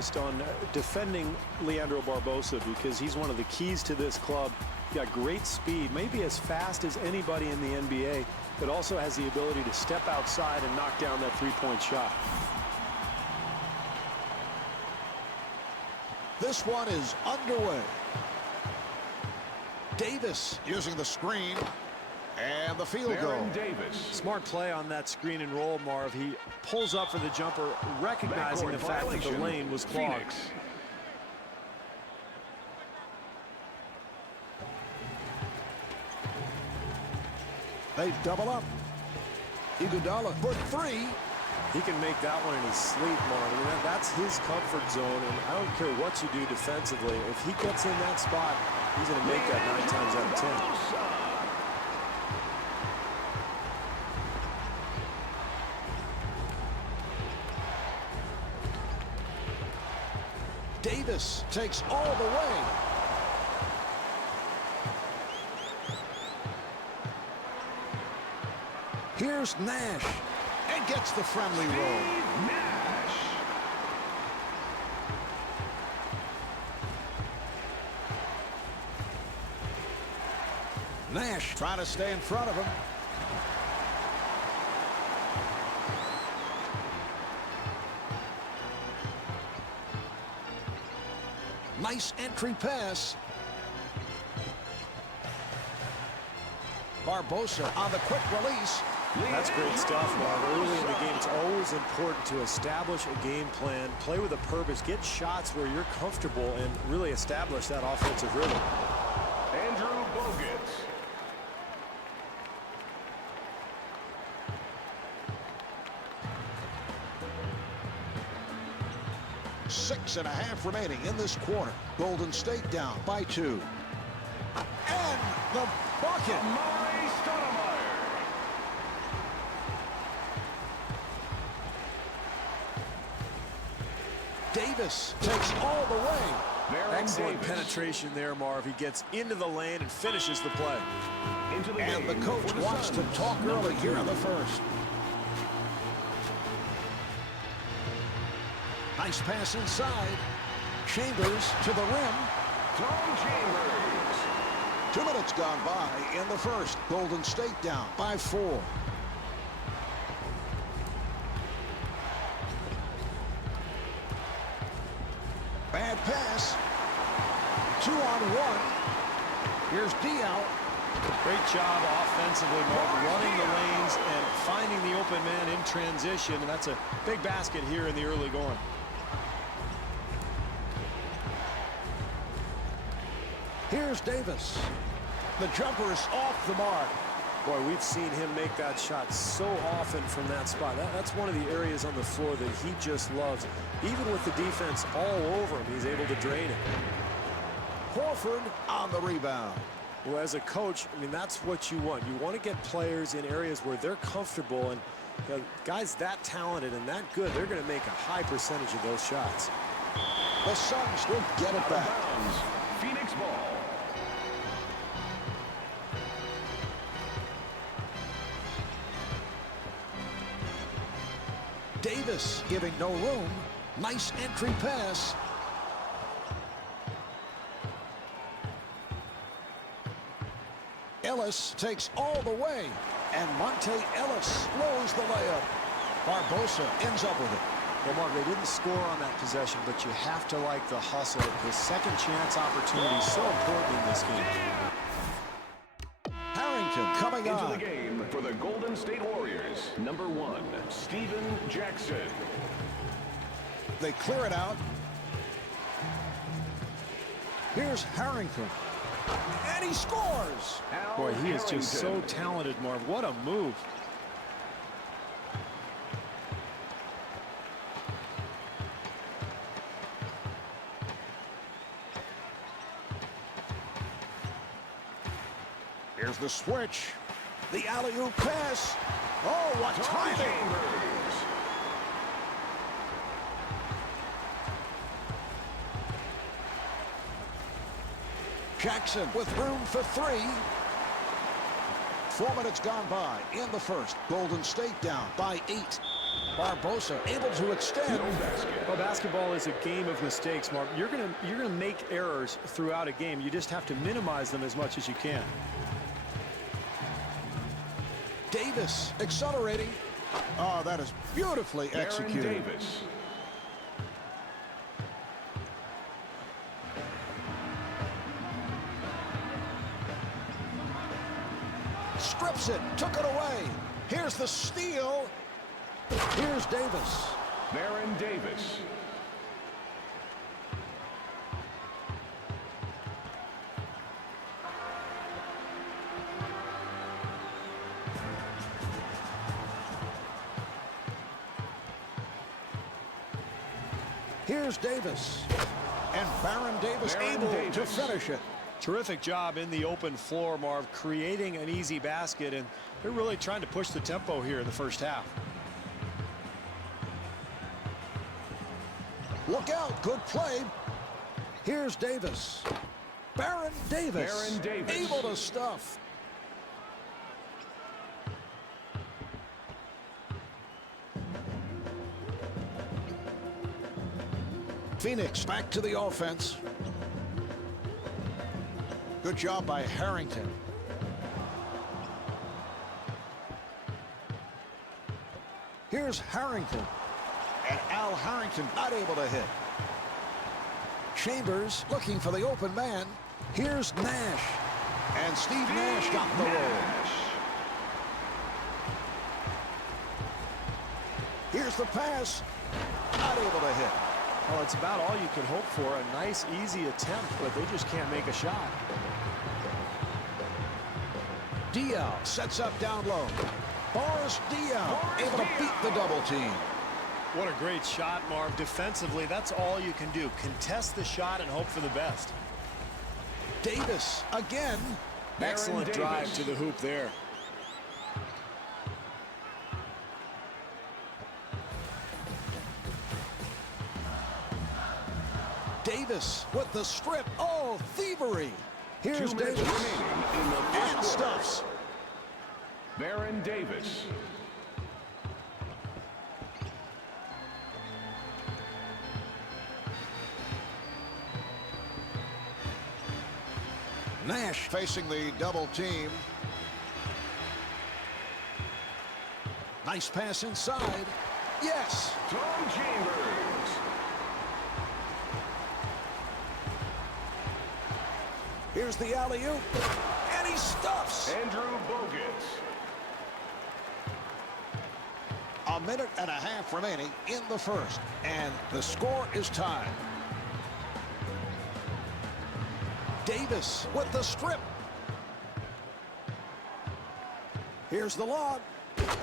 focused on defending Leandro Barbosa because he's one of the keys to this club. He's got great speed, maybe as fast as anybody in the NBA, but also has the ability to step outside and knock down that three-point shot. This one is underway. Davis using the screen. And the field goal. Davis. Smart play on that screen and roll, Marv. He pulls up for the jumper, recognizing the fact that the lane was clogged. Phoenix. They double up. Iguodala for three. He can make that one in his sleep, Marv. I mean, that's his comfort zone, and I don't care what you do defensively. If he gets in that spot, he's going to make that 9 times out of 10. Davis takes all the way. Here's Nash and gets the friendly roll. Nash. Nash trying to stay in front of him. Nice entry pass. Barbosa on the quick release. That's great stuff, Marv. Early in the game, it's always important to establish a game plan, play with a purpose, get shots where you're comfortable, and really establish that offensive rhythm. Andrew Bogut. 6.5 remaining in this quarter. Golden State down by 2. And the bucket. Amare Stoudemire. Davis takes all the way. Excellent penetration there, Marv. He gets into the lane and finishes the play. Into the And the game coach for the wants to Suns. talk early here in the first. Nice pass inside. Chambers to the rim. Tom Chambers. 2 minutes gone by in the first. Golden State down by 4. Bad pass. 2-on-1. Here's Diaw. Great job offensively, Marv, running the lanes and finding the open man in transition. And that's a big basket here in the early going. Here's Davis. The jumper is off the mark. Boy, we've seen him make that shot so often from that spot. That's one of the areas on the floor that he just loves. Even with the defense all over him, he's able to drain it. Horford on the rebound. Well, as a coach, I mean, that's what you want. You want to get players in areas where they're comfortable, and you know, guys that talented and that good, they're going to make a high percentage of those shots. The Suns will get it back. Phoenix ball. Davis giving no room. Nice entry pass. Ellis takes all the way. And Monte Ellis blows the layup. Barbosa ends up with it. Well, Mark, they didn't score on that possession, but you have to like the hustle. The second chance opportunity is so important in this game. Harrington coming Into on. the game for the Golden State Warriors. Number 1, Steven Jackson. They clear it out. Here's Harrington. And he scores. Boy, he is just so talented, Marv. What a move. Here's the switch. The alley-oop pass. Oh, what timing. Chambers. Jackson with room for 3. 4 minutes gone by in the first. Golden State down by 8. Barbosa able to extend. No basket. Well, basketball is a game of mistakes, Mark. You're gonna make errors throughout a game. You just have to minimize them as much as you can. Davis accelerating. Oh, that is beautifully executed. Baron Davis. Strips it, took it away. Here's the steal. Here's Davis. Baron Davis. Here's Davis. And Baron Davis able to finish it. Terrific job in the open floor, Marv, creating an easy basket, and they're really trying to push the tempo here in the first half. Look out, good play. Here's Davis. Baron Davis. Baron Davis. Able to stuff. Phoenix back to the offense. Good job by Harrington. Here's Harrington. And Al Harrington not able to hit. Chambers looking for the open man. Here's Nash. And Steve Nash got the roll. Here's the pass. Not able to hit. Well, it's about all you can hope for. A nice, easy attempt, but they just can't make a shot. Diaw sets up down low. Boris Diaw able to beat the double team. What a great shot, Marv. Defensively, that's all you can do. Contest the shot and hope for the best. Davis again. Excellent drive to the hoop there. Davis with the strip. Oh, thievery. Here's 2 minutes Davis. remaining in the And first quarter. stuffs. Baron Davis. Nash facing the double team. Nice pass inside. Yes. Tom Chambers. Here's the alley-oop. And he stuffs. Andrew Bogut. A minute and a half remaining in the first. And the score is tied. Davis with the strip. Here's the lob.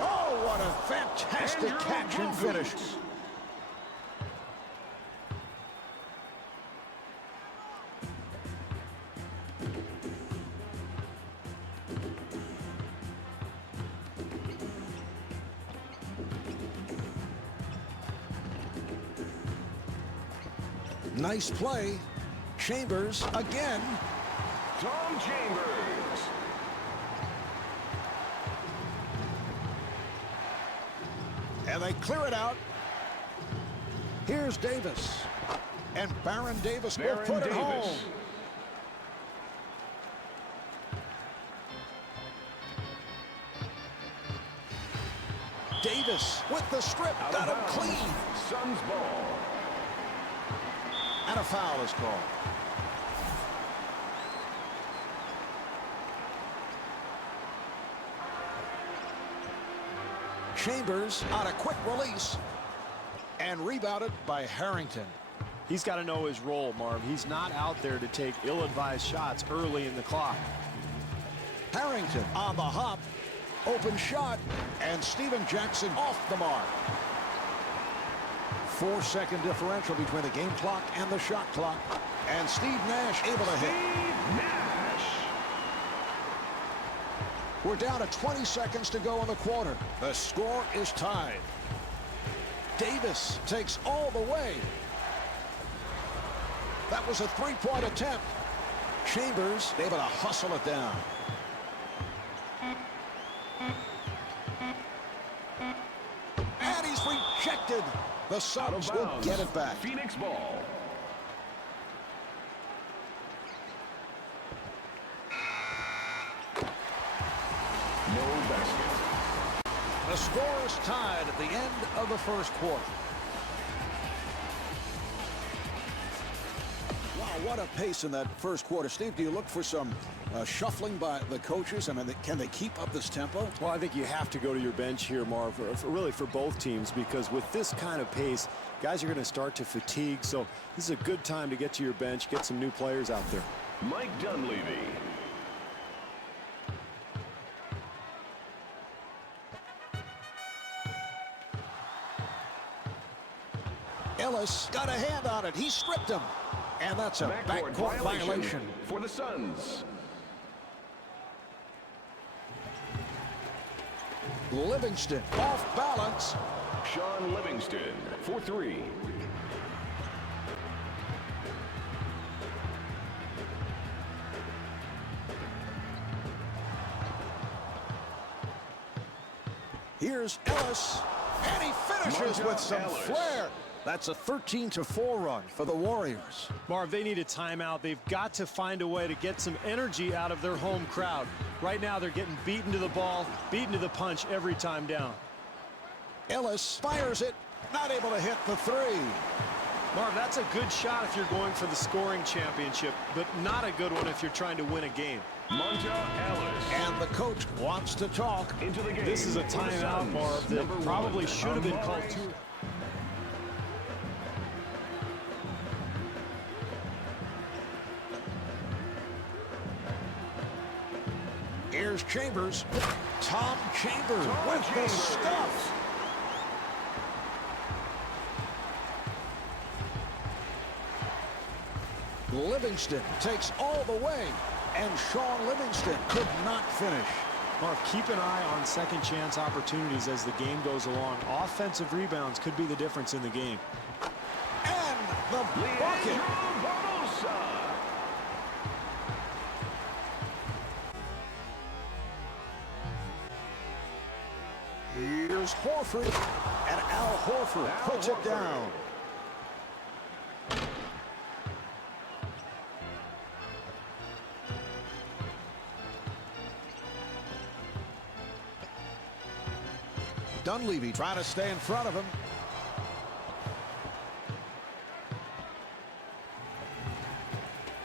Oh, what a fantastic Andrew catch and Bogut. finish. Nice play. Chambers again. Tom Chambers. And they clear it out. Here's Davis. And Baron Davis will Baron put it Davis. home. Davis with the strip. Out Got of him bounds. clean. Suns ball. And a foul is called. Chambers on a quick release. And rebounded by Harrington. He's got to know his role, Marv. He's not out there to take ill-advised shots early in the clock. Harrington on the hop. Open shot. And Steven Jackson off the mark. 4-second differential between the game clock and the shot clock. And Steve Nash able to hit. Steve Nash. We're down to 20 seconds to go in the quarter. The score is tied. Davis takes all the way. That was a three-point attempt. Chambers able to hustle it down. And he's rejected. The Suns will get it back. Phoenix ball. No basket. The score is tied at the end of the first quarter. Wow, what a pace in that first quarter. Steve, do you look for some shuffling by the coaches? I mean, can they keep up this tempo? Well, I think you have to go to your bench here, Marv, really for both teams, because with this kind of pace, guys are going to start to fatigue. So this is a good time to get to your bench, get some new players out there. Mike Dunleavy. Ellis got a hand on it. He stripped him. And that's a backcourt violation for the Suns. Livingston off balance. Sean Livingston for three. Here's Ellis, and he finishes with some flair. That's a 13-4 run for the Warriors. Marv, they need a timeout. They've got to find a way to get some energy out of their home crowd. Right now, they're getting beaten to the ball, beaten to the punch every time down. Ellis fires it, not able to hit the three. Marv, that's a good shot if you're going for the scoring championship, but not a good one if you're trying to win a game. Monta Ellis. And the coach wants to talk. Into the game. This is a timeout, Marv, that probably should have been called too. Here's Chambers. Tom Chambers with the stuff. Livingston takes all the way, and Sean Livingston could not finish. Mark, keep an eye on second chance opportunities as the game goes along. Offensive rebounds could be the difference in the game. And the bucket. Here's Horford, and Al Horford puts it down. Dunleavy trying to stay in front of him.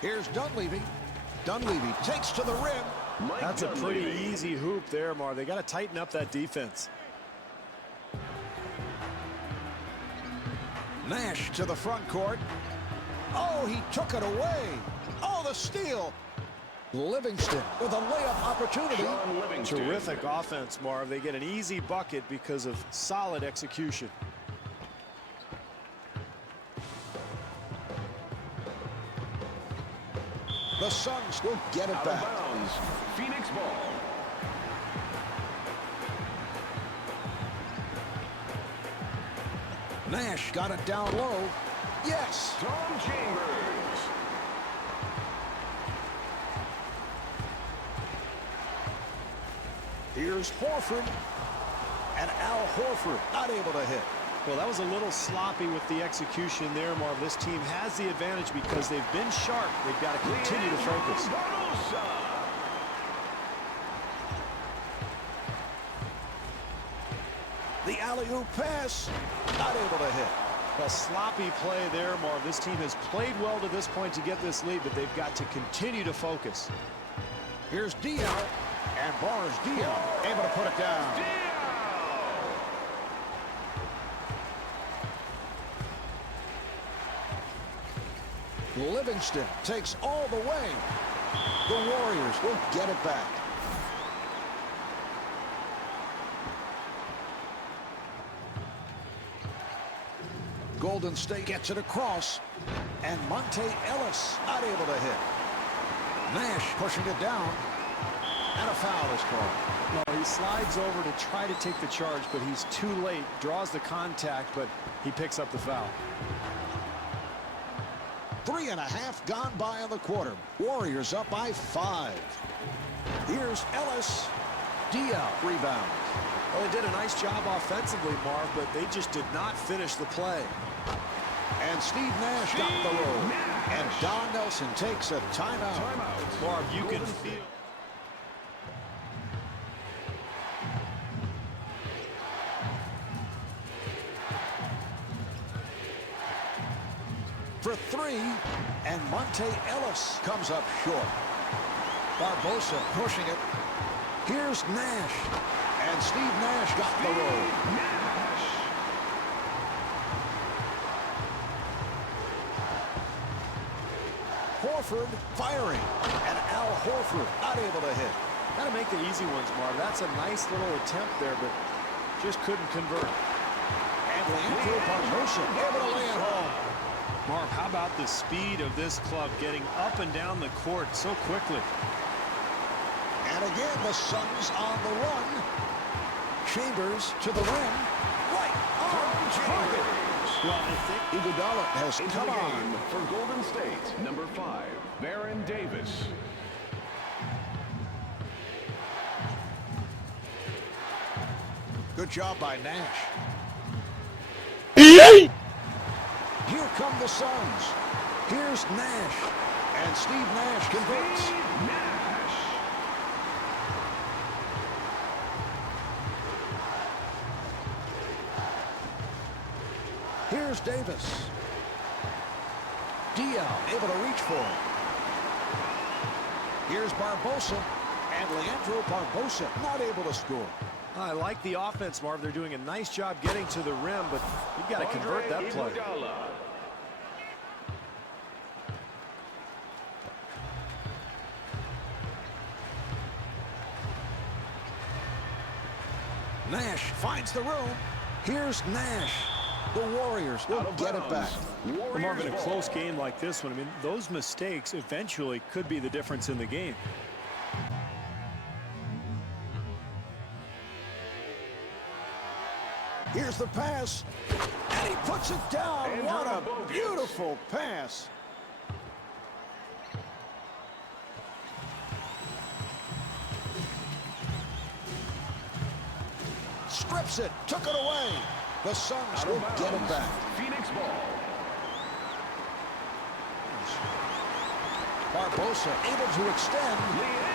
Here's Dunleavy. Dunleavy takes to the rim. That's a pretty easy hoop there, Mar. They got to tighten up that defense. Nash to the front court. Oh, he took it away. Oh, the steal. Livingston with a layup opportunity. Terrific offense, Marv. They get an easy bucket because of solid execution. The Suns will get it back. Out of bounds. Phoenix ball. Nash got it down low. Yes. Tom Chambers. Here's Horford. And Al Horford not able to hit. Well, that was a little sloppy with the execution there, Marv. This team has the advantage because they've been sharp. They've got to continue to focus. The alley-oop pass, not able to hit. A sloppy play there, Marv. This team has played well to this point to get this lead, but they've got to continue to focus. Here's Diaw, and bars Diaw, able to put it down. Livingston takes all the way. The Warriors will get it back. Golden State gets it across, and Monta Ellis not able to hit. Nash pushing it down, and a foul is called. No, he slides over to try to take the charge, but he's too late. Draws the contact, but he picks up the foul. 3.5 gone by in the quarter. Warriors up by 5. Here's Ellis. Diaw rebound. Well, they did a nice job offensively, Marv, but they just did not finish the play. And Steve Nash got the roll. And Don Nelson takes a timeout. Marv, you can feel... For three, and Monte Ellis comes up short. Barbosa pushing it. Here's Nash, and Steve Nash got the roll. Horford firing, and Al Horford not able to hit. Got to make the easy ones, Marv. That's a nice little attempt there, but just couldn't convert. And Leandro Barbosa able to lay it home. Marv, how about the speed of this club getting up and down the court so quickly? And again, the Suns on the run. Chambers to the rim. Right on target. Well, I think Iguodala has Into come the on. game for Golden State, number 5, Baron Davis. Good job by Nash. Here come the Suns. Here's Nash. And Steve Nash converts. Nash. Here's Davis. Diaw able to reach for it. Here's Barbosa. And Leandro Barbosa not able to score. I like the offense, Marv. They're doing a nice job getting to the rim, but you've got to convert that play. Iguodala. Nash finds the room. Here's Nash. The Warriors will get it back. Well, Marv, in a close game like this one, I mean, those mistakes eventually could be the difference in the game. Here's the pass, and he puts it down. What a beautiful pass. Strips it, took it away. The Suns will get it back. Phoenix ball. Barbosa able to extend.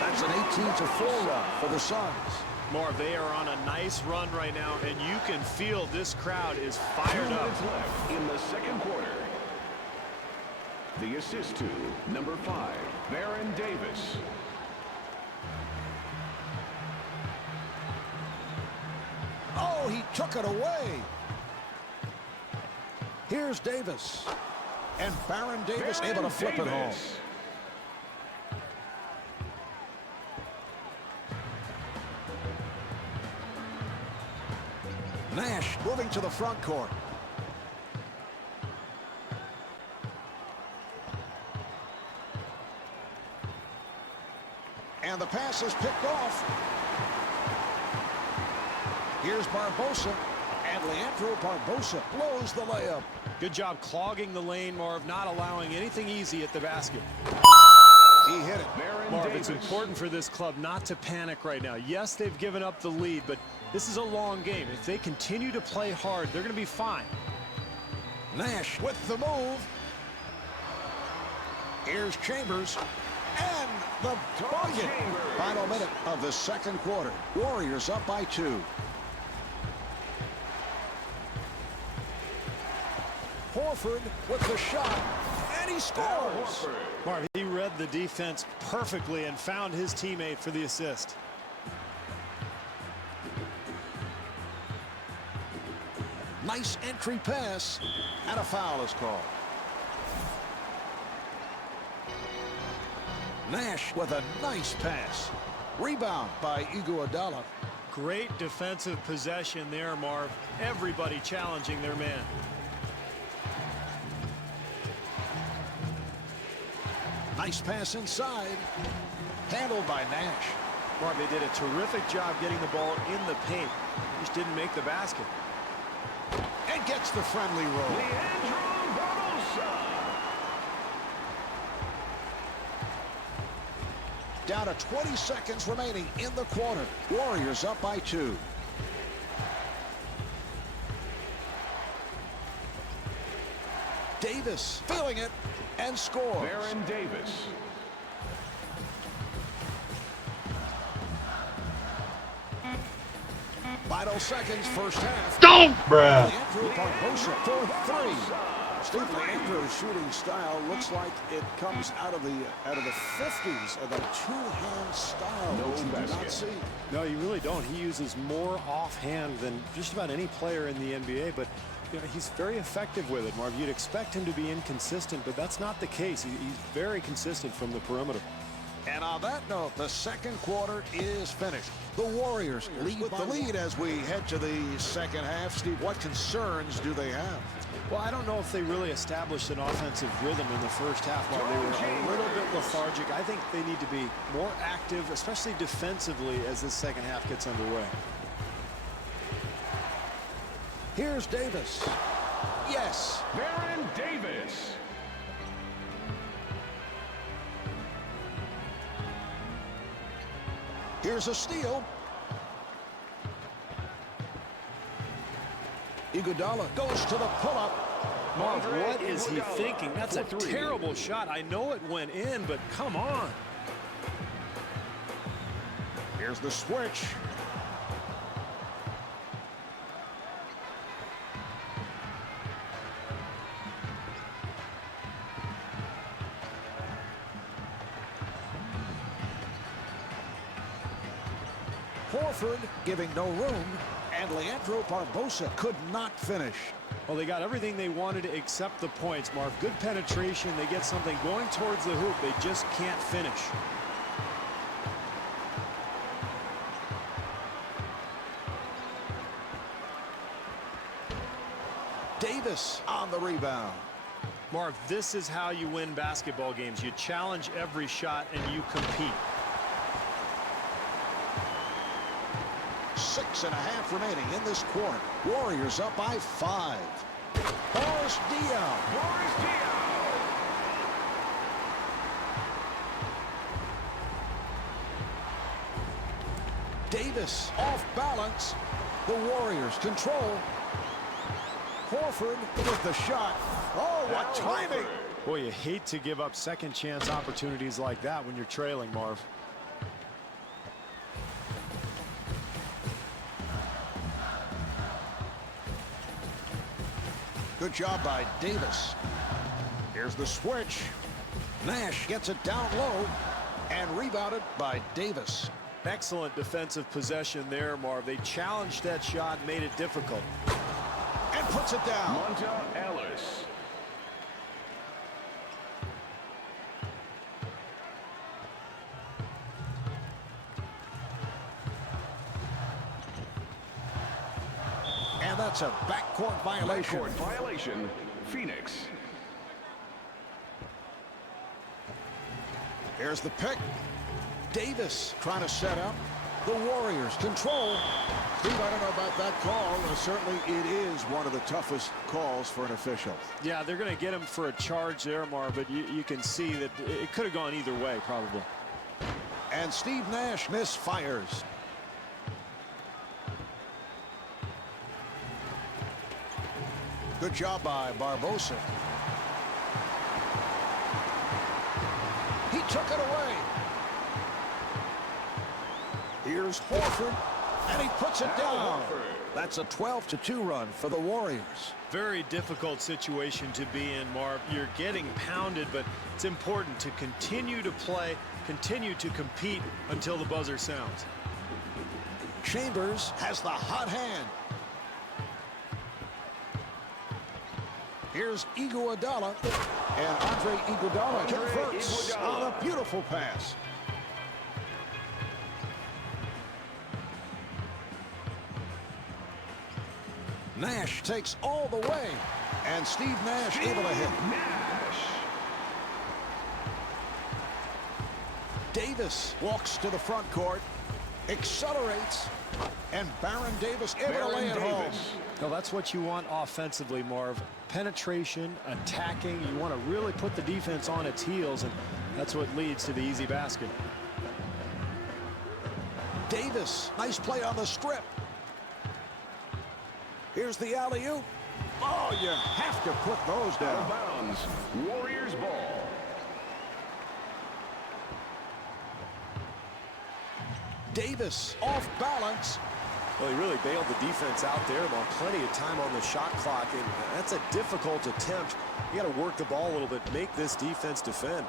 That's an 18-4 run for the Suns. Marv, they are on a nice run right now, and you can feel this crowd is 2 fired up. minutes left in the second quarter. The assist to number 5, Baron Davis. Oh, he took it away. Here's Davis. And Baron Davis able to flip it home. Nash moving to the front court. And the pass is picked off. Here's Barbosa. And Leandro Barbosa blows the layup. Good job clogging the lane, Marv, not allowing anything easy at the basket. He hit it. Marv, it's important for this club not to panic right now. Yes, they've given up the lead, but this is a long game. If they continue to play hard, they're going to be fine. Nash with the move. Here's Chambers. And the bucket. Final minute of the second quarter. Warriors up by 2. Horford with the shot. And he scores. Marv, he read the defense perfectly and found his teammate for the assist. Nice entry pass. And a foul is called. Nash with a nice pass. Rebound by Iguodala. Great defensive possession there, Marv. Everybody challenging their man. Nice pass inside. Handled by Nash. Marv, they did a terrific job getting the ball in the paint. Just didn't make the basket. And gets the friendly roll. Leandro Barbosa. Down to 20 seconds remaining in the quarter. Warriors up by 2. Davis feeling it and scores. Baron Davis. Final seconds, first half. Don't, bruh. Leandro Barbosa for three. Steve Leandro's shooting style looks like it comes out of the 50s, of a two-hand style, which you do not see. No, you really don't. He uses more offhand than just about any player in the NBA, but you know, he's very effective with it, Marv. You'd expect him to be inconsistent, but that's not the case. He's very consistent from the perimeter. And on that note, the second quarter is finished. The Warriors lead with the lead as we head to the second half. Steve, what concerns do they have? Well, I don't know if they really established an offensive rhythm in the first half while they were a little bit lethargic. I think they need to be more active, especially defensively, as this second half gets underway. Here's Davis. Yes. Baron Davis. Here's a steal. Iguodala goes to the pull-up. Marv, what is he thinking? That's a terrible shot. I know it went in, but come on. Here's the switch. Horford giving no room, and Leandro Barbosa could not finish. Well, they got everything they wanted except the points, Marv. Good penetration. They get something going towards the hoop. They just can't finish. Davis on the rebound. Marv, this is how you win basketball games. You challenge every shot and you compete. 6.5 remaining in this quarter. Warriors up by 5. Boris Diaw. Boris Diaw. Davis off balance. The Warriors control. Horford with the shot. Oh, what timing! Boy, you hate to give up second chance opportunities like that when you're trailing, Marv. Good job by Davis. Here's the switch. Nash gets it down low and rebounded by Davis. Excellent defensive possession there, Marv. They challenged that shot, made it difficult. And puts it down. Monta Ellis. And that's a backcourt violation. Backcourt violation, Phoenix. Here's the pick. Davis trying to set up. The Warriors control. Steve, I don't know about that call. Certainly it is one of the toughest calls for an official. Yeah, they're going to get him for a charge there, Marv, but you can see that it could have gone either way, probably. And Steve Nash misfires. Good job by Barbosa. He took it away. Here's Horford, and he puts it down. That's a 12-2 run for the Warriors. Very difficult situation to be in, Marv. You're getting pounded, but it's important to continue to play, continue to compete until the buzzer sounds. Chambers has the hot hand. Here's Iguodala, and Andre Iguodala converts on a beautiful pass. Nash takes all the way, and Steve Nash able to hit. Nash. Davis walks to the front court, accelerates, and Baron Davis able to lay it home. Well, that's what you want offensively, Marv. Penetration, attacking. You want to really put the defense on its heels, and that's what leads to the easy basket. Davis, nice play on the strip. Here's the alley-oop. Oh, you have to put those Out down. of bounds. Warriors ball. Davis off balance. Well, he really bailed the defense out there. While plenty of time on the shot clock, and that's a difficult attempt. You got to work the ball a little bit, make this defense defend.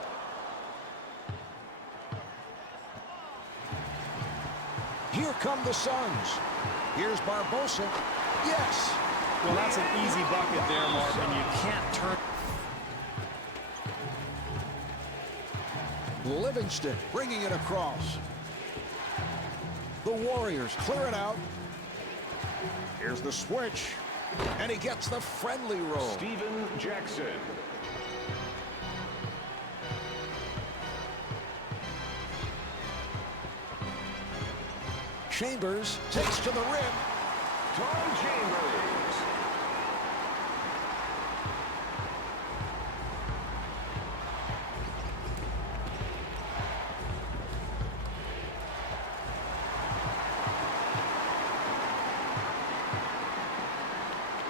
Here come the Suns. Here's Barbosa. Yes. Well, that's an easy bucket there, Marvin. You can't turn. Livingston bringing it across. The Warriors clear it out. Here's the switch. And he gets the friendly roll. Steven Jackson. Chambers takes to the rim. Tom Chambers.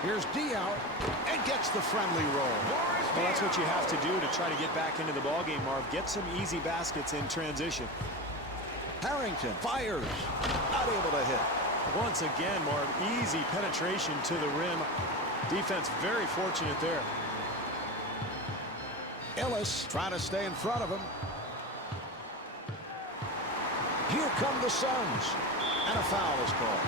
Here's D out and gets the friendly roll. Well, that's what you have to do to try to get back into the ballgame, Marv. Get some easy baskets in transition. Harrington fires. Not able to hit. Once again, Marv, easy penetration to the rim. Defense very fortunate there. Ellis trying to stay in front of him. Here come the Suns. And a foul is called.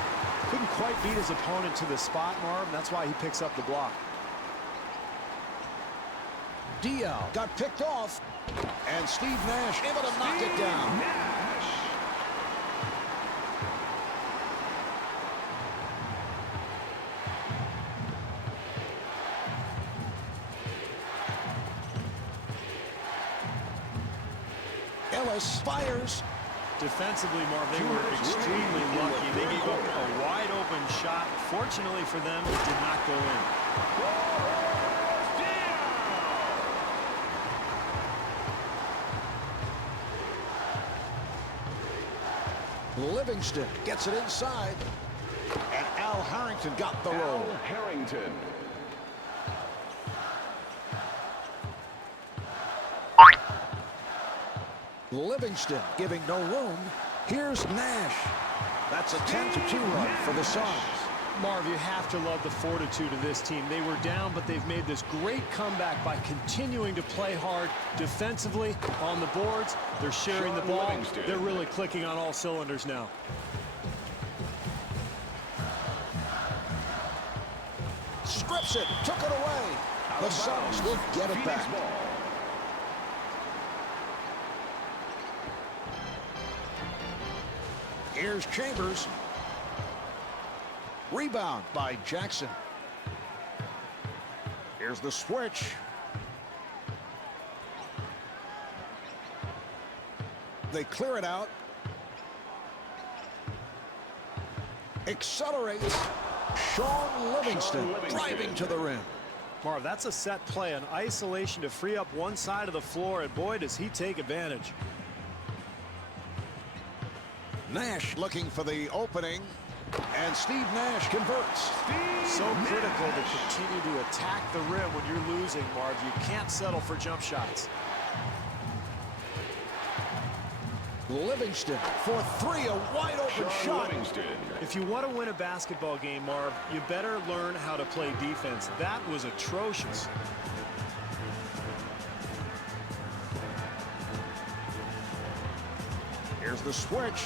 Couldn't quite beat his opponent to the spot, Marv. That's why he picks up the block. Dial got picked off. And Steve Nash able to knock it down. Nash. Ellis fires. Defensively, Marv, they were extremely lucky. They gave up a wide-open shot. Fortunately for them, it did not go in. Livingston gets it inside. And Al Harrington got the roll. Al Harrington. Livingston giving no room. Here's Nash. That's a 10-2 run for the Suns. Marv, you have to love the fortitude of this team. They were down, but they've made this great comeback by continuing to play hard defensively on the boards. They're sharing the ball. They're really clicking on all cylinders now. Strips it, took it away. The Suns will get it back. Here's Chambers. Rebound by Jackson. Here's the switch. They clear it out. Accelerates. Sean Livingston driving to the rim. Marv, that's a set play, an isolation to free up one side of the floor, and boy, does he take advantage. Nash looking for the opening, and Steve Nash converts. So critical to continue to attack the rim when you're losing, Marv. You can't settle for jump shots. Livingston for three, a wide open shot. Livingston. If you want to win a basketball game, Marv, you better learn how to play defense. That was atrocious. Here's the switch.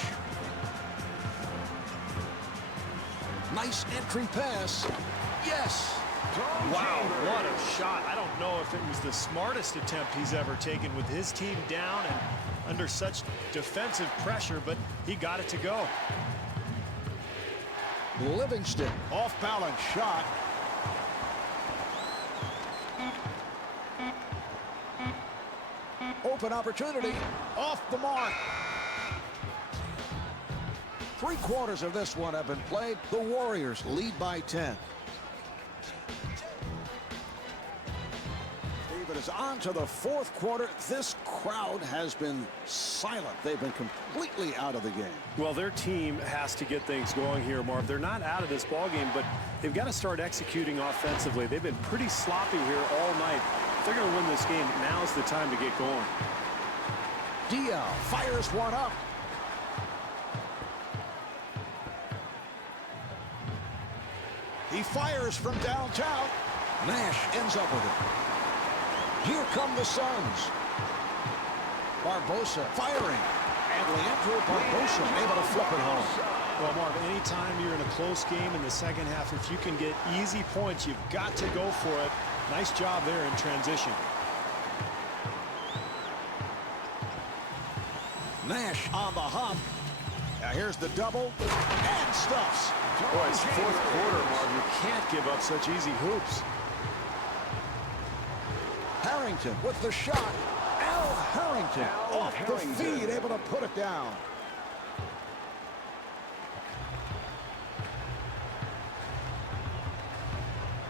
Nice entry pass. Yes. Wow, what a shot. I don't know if it was the smartest attempt he's ever taken with his team down and under such defensive pressure, but he got it to go. Livingston off balance shot. Open opportunity off the mark. 3/4 of this one have been played. The Warriors lead by 10. David is is on to the fourth quarter. This crowd has been silent. They've been completely out of the game. Well, their team has to get things going here, Marv. They're not out of this ball game, but they've got to start executing offensively. They've been pretty sloppy here all night. If they're going to win this game, now's the time to get going. Dial fires one up. He fires from downtown. Nash ends up with it. Here come the Suns. Barbosa firing. And Leandro Barbosa able to flip it home. Well, Marv, anytime you're in a close game in the second half, if you can get easy points, you've got to go for it. Nice job there in transition. Nash on the hop. Now here's the double. And stuffs. Boy, it's fourth quarter, Marv. You can't give up such easy hoops. Harrington with the shot. Al Harrington off the feed, able to put it down.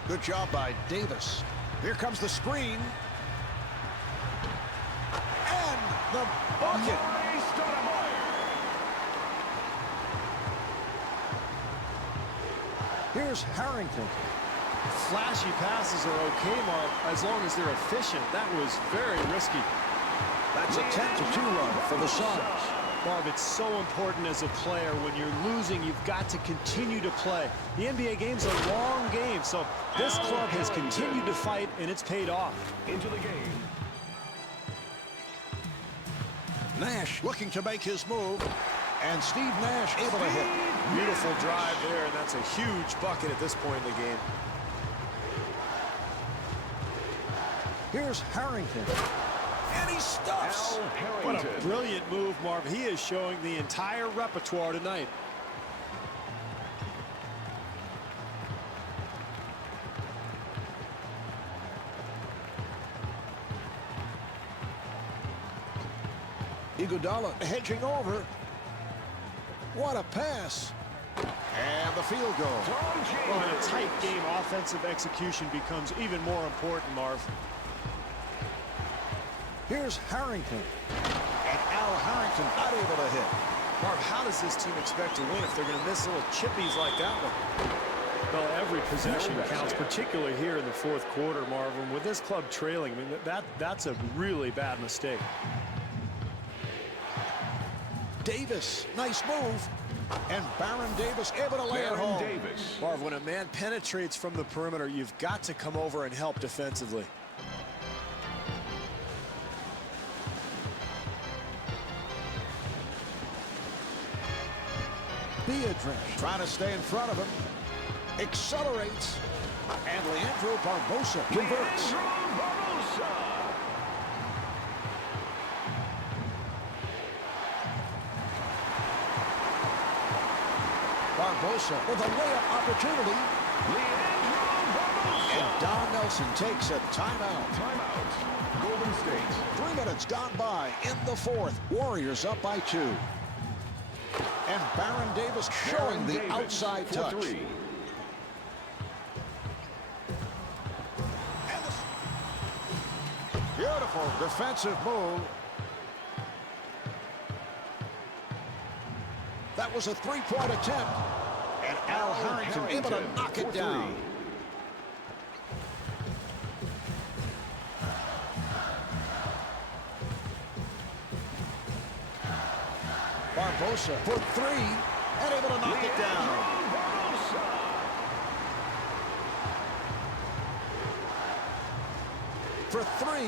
Good job by Davis. Here comes the screen. And the bucket. Amare Stoudemire. Here's Harrington. Flashy passes are okay, Marv, as long as they're efficient. That was very risky. That's a 10-2 run for the Suns. Marv, it's so important as a player. When you're losing, you've got to continue to play. The NBA game's a long game, so this club has continued to fight, and it's paid off. Into the game. Nash looking to make his move. And Steve Nash able to hit. Beautiful drive there, and that's a huge bucket at this point in the game. Here's Harrington. And he stuffs. What a brilliant move, Marv. He is showing the entire repertoire tonight. Iguodala hedging over. What a pass. And the field goal. Well, in a tight game, offensive execution becomes even more important, Marv. Here's Harrington. And Al Harrington not able to hit. Marv, how does this team expect to win if they're going to miss little chippies like that one? Well, every possession counts, particularly here in the fourth quarter, Marvin. With this club trailing, I mean, that's a really bad mistake. Davis, nice move. And Baron Davis able to lay it home. Davis. Marv, when a man penetrates from the perimeter, you've got to come over and help defensively. Beatrice trying to stay in front of him. Accelerates. And Leandro Barbosa converts. Barbosa with a layup opportunity. And Don Nelson takes a timeout. Timeout. Golden State. 3 minutes gone by in the fourth. Warriors up by 2. And Baron Davis showing the outside touch. Three. Beautiful defensive move. That was a three-point attempt. And Al Harrington able to knock it down. Barbosa for 3 and able to knock it down. For 3,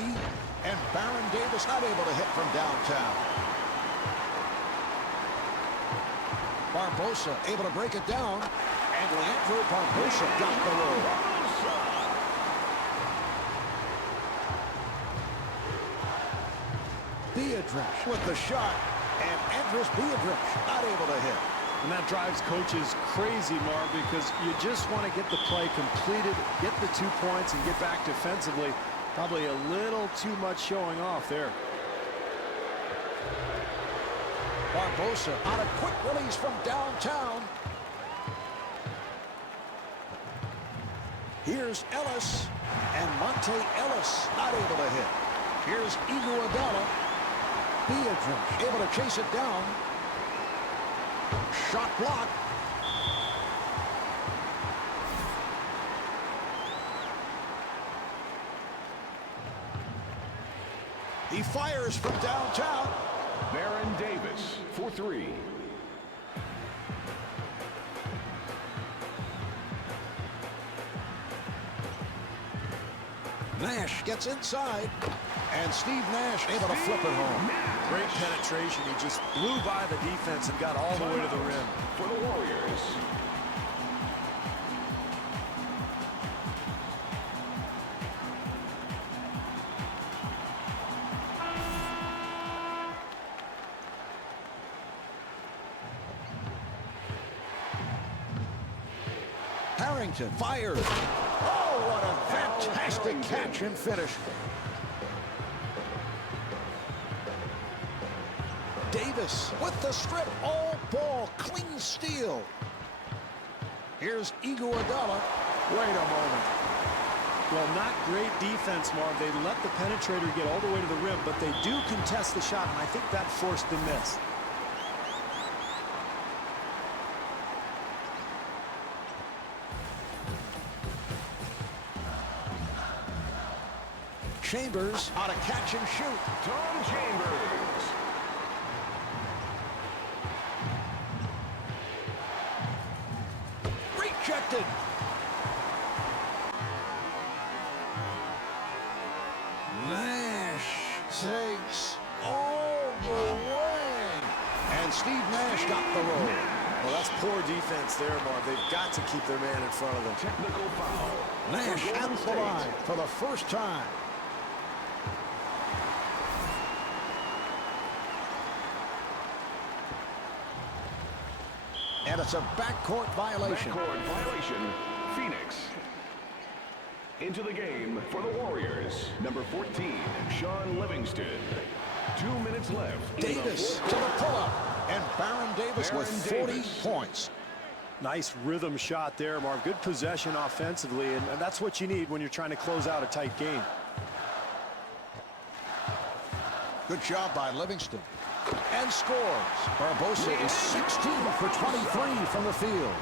and Baron Davis not able to hit from downtown. Barbosa able to break it down, and Leandro Barbosa got the roll. Beatrice with the shot, and Andres Beatrice not able to hit. And that drives coaches crazy, Marv, because you just want to get the play completed, get the 2 points, and get back defensively. Probably a little too much showing off there. Barbosa on a quick release from downtown. Here's Ellis, and Monte Ellis not able to hit. Here's Iguodala. Beatrice able to chase it down. Shot blocked. He fires from downtown. Baron Davis for three. Nash gets inside, and Steve Nash able to flip it home. Great penetration. He just blew by the defense and got all the way to the rim. For the Warriors. Harrington fires. Oh, what a fantastic catch and finish. Davis with the strip. All ball. Clean steal. Here's Iguodala. Wait a moment. Well, not great defense, Marv. They let the penetrator get all the way to the rim, but they do contest the shot, and I think that forced the miss. Chambers on a catch and shoot. Tom Chambers. Rejected. Nash takes all the way. And Steve Nash got the roll. Well, that's poor defense there, Marv. They've got to keep their man in front of them. Technical foul. Nash For Golden at the State. line for the first time. And it's a backcourt violation. Backcourt violation. Phoenix. Into the game for the Warriors. Number 14, Sean Livingston. 2 minutes left. Davis to the pull-up. And Baron Davis with 40 points. Nice rhythm shot there, Marv. Good possession offensively, and that's what you need when you're trying to close out a tight game. Good job by Livingston. And scores. Barbosa is 16 for 23 from the field.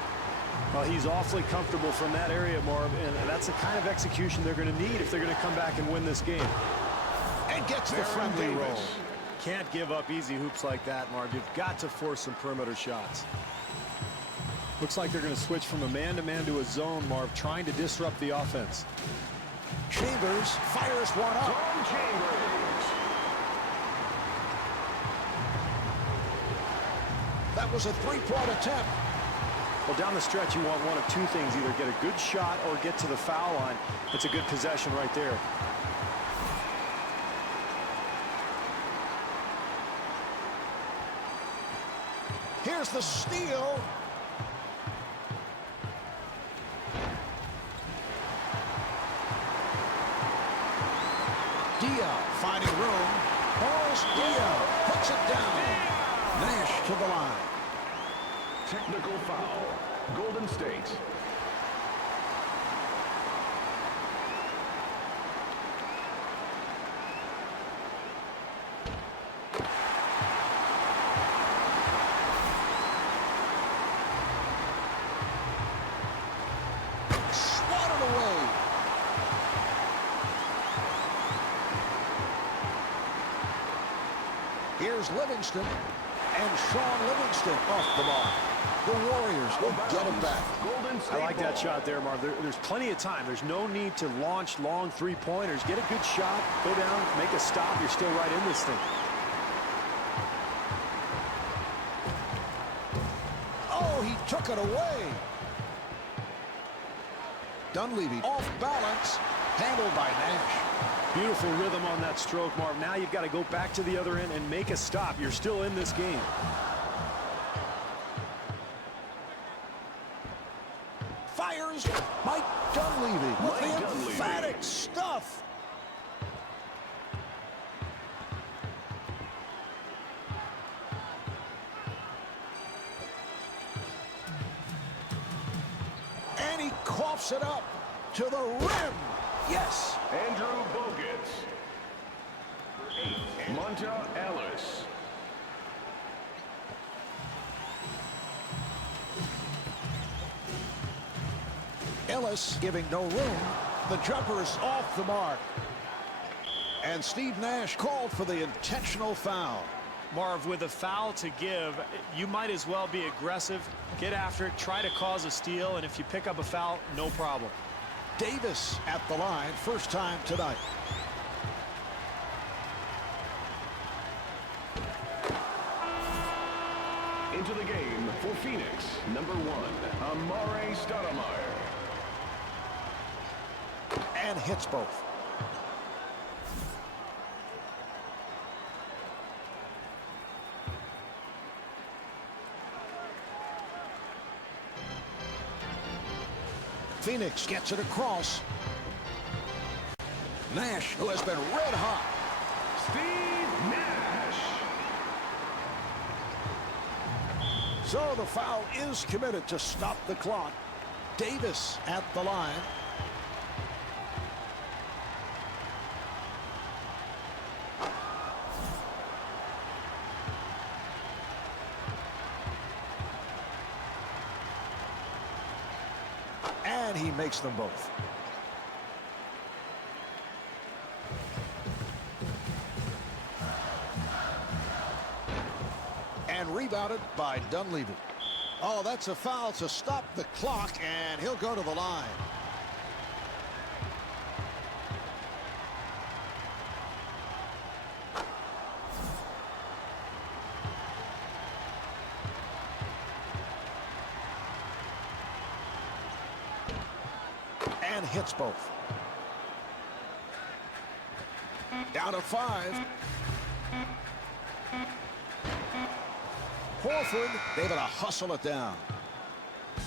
Well, he's awfully comfortable from that area, Marv, and that's the kind of execution they're going to need if they're going to come back and win this game. And gets the Baron friendly Davis. roll. Can't give up easy hoops like that, Marv. You've got to force some perimeter shots. Looks like they're going to switch from a man-to-man to a zone, Marv, trying to disrupt the offense. Chambers fires one up. Tom Chambers. That was a three-point attempt. Well, down the stretch, you want one of two things. Either get a good shot or get to the foul line. It's a good possession right there. Here's the steal. Dia finding room. Balls Dia. Puts it down. Nash to the line. Technical foul. Golden State. Swatted away. Here's Livingston. And Sean Livingston off the mark. The Warriors will get it back. Golden State I like that ball. shot there, Marv. There's plenty of time. There's no need to launch long three-pointers. Get a good shot, go down, make a stop. You're still right in this thing. Oh, he took it away. Dunleavy off balance. Handled by Nash. Beautiful rhythm on that stroke, Marv. Now you've got to go back to the other end and make a stop. You're still in this game. Fires Mike Dunleavy with Mike the Dunleavy. emphatic stuff. And he coughs it up. to the rim. Yes. Andrew Bogut. 8. Monta Ellis. Ellis giving no room. The jumper is off the mark. And Steve Nash called for the intentional foul. Marv, with a foul to give, you might as well be aggressive, get after it, try to cause a steal, and if you pick up a foul, no problem. Davis at the line, first time tonight. Into the game for Phoenix, number 1, Amare Stoudemire. And hits both. Phoenix gets it across. Nash, who has been red hot. Steve Nash. So the foul is committed to stop the clock. Davis at the line. And he makes them both. And rebounded by Dunleavy. Oh, that's a foul to stop the clock, and he'll go to the line. And hits both. Down to 5. Horford able to hustle it down.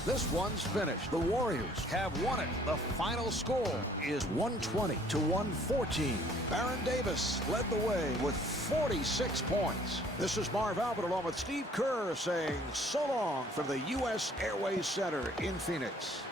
This one's finished. The Warriors have won it. The final score is 120-114. Baron Davis led the way with 46 points. This is Marv Albert along with Steve Kerr saying so long from the U.S. Airways Center in Phoenix.